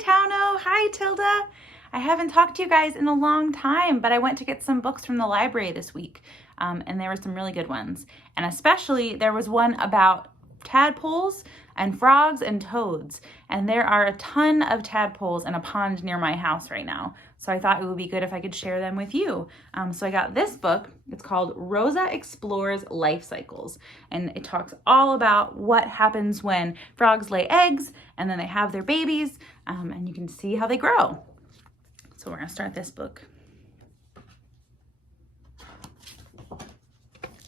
Towno. Hi, Tilda. I haven't talked to you guys in a long time, but I went to get some books from the library this week, and there were some really good ones. And especially, there was one about tadpoles and frogs and toads. And there are a ton of tadpoles in a pond near my house right now. So I thought it would be good if I could share them with you. So I got this book. It's called Rosa Explores Life Cycles. And it talks all about what happens when frogs lay eggs and then they have their babies, and you can see how they grow. So we're gonna start this book.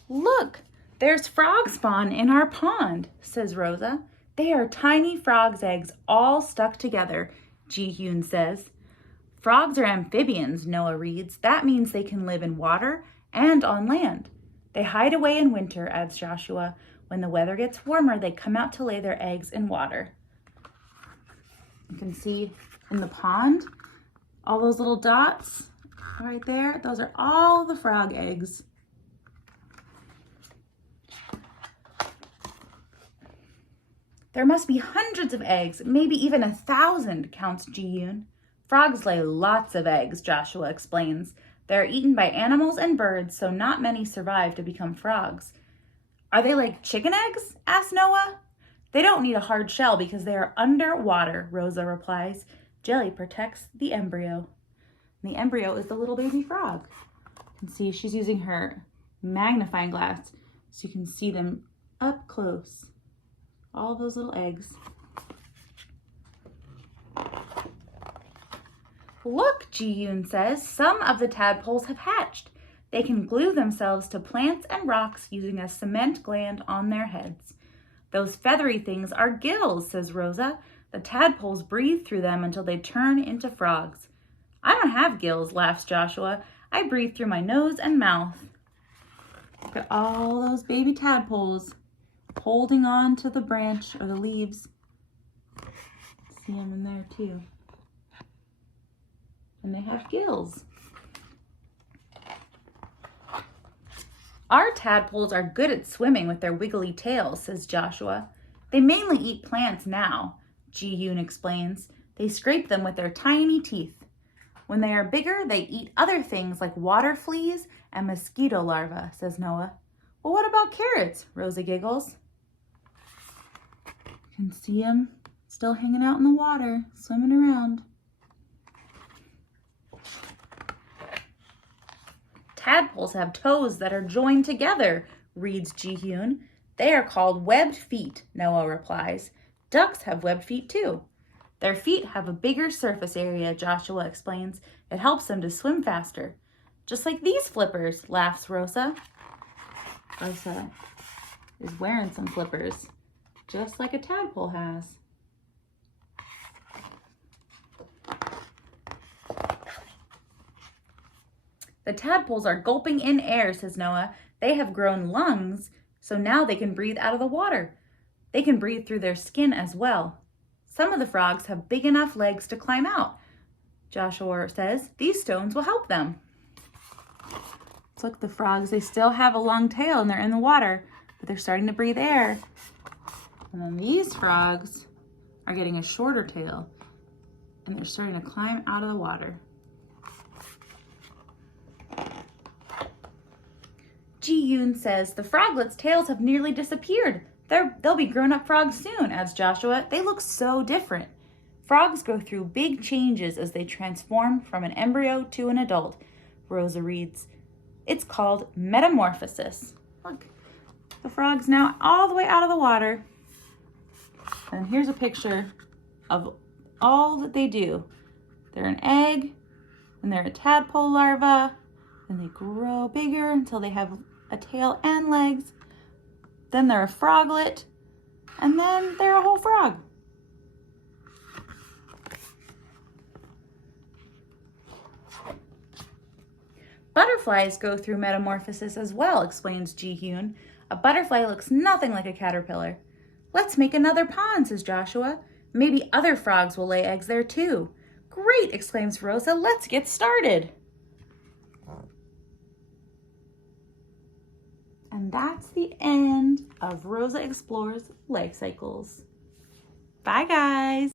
Look, there's frog spawn in our pond, says Rosa. They are tiny frog's eggs all stuck together, Ji-Hyun says. Frogs are amphibians, Noah reads. That means they can live in water and on land. They hide away in winter, adds Joshua. When the weather gets warmer, they come out to lay their eggs in water. You can see in the pond, all those little dots right there, those are all the frog eggs. There must be hundreds of eggs, maybe even 1,000, counts Ji-Hyun. Frogs lay lots of eggs, Joshua explains. They're eaten by animals and birds, so not many survive to become frogs. Are they like chicken eggs? Asks Noah. They don't need a hard shell because they are underwater, Rosa replies. Jelly protects the embryo. And the embryo is the little baby frog. You can see she's using her magnifying glass so you can see them up close. All those little eggs. Look, Ji-Hyun says, some of the tadpoles have hatched. They can glue themselves to plants and rocks using a cement gland on their heads. Those feathery things are gills, says Rosa. The tadpoles breathe through them until they turn into frogs. I don't have gills, laughs Joshua. I breathe through my nose and mouth. Look at all those baby tadpoles holding on to the branch or the leaves. See them in there too. And they have gills. Our tadpoles are good at swimming with their wiggly tails, says Joshua. They mainly eat plants now, Ji-Hyun explains. They scrape them with their tiny teeth. When they are bigger, they eat other things like water fleas and mosquito larvae, says Noah. Well, what about carrots? Rosa giggles. You can see them still hanging out in the water, swimming around. Tadpoles have toes that are joined together, reads Ji-Hyun. They are called webbed feet, Noah replies. Ducks have webbed feet too. Their feet have a bigger surface area, Joshua explains. It helps them to swim faster. Just like these flippers, laughs Rosa. Rosa is wearing some flippers, just like a tadpole has. The tadpoles are gulping in air, says Noah. They have grown lungs, so now they can breathe out of the water. They can breathe through their skin as well. Some of the frogs have big enough legs to climb out. Joshua says these stones will help them. Look, the frogs, they still have a long tail and they're in the water, but they're starting to breathe air. And then these frogs are getting a shorter tail and they're starting to climb out of the water. Ji-Hyun says the froglets' tails have nearly disappeared. They'll be grown-up frogs soon, adds Joshua. They look so different. Frogs go through big changes as they transform from an embryo to an adult, Rosa reads. It's called metamorphosis. Look, the frog's now all the way out of the water. And here's a picture of all that they do. They're an egg, and they're a tadpole larva, and they grow bigger until they have a tail and legs. Then they're a froglet, and then they're a whole frog. Butterflies go through metamorphosis as well, explains Ji-Hyun. A butterfly looks nothing like a caterpillar. Let's make another pond, says Joshua. Maybe other frogs will lay eggs there too. Great, exclaims Rosa. Let's get started. And that's the end of Rosa Explores Life Cycles. Bye, guys.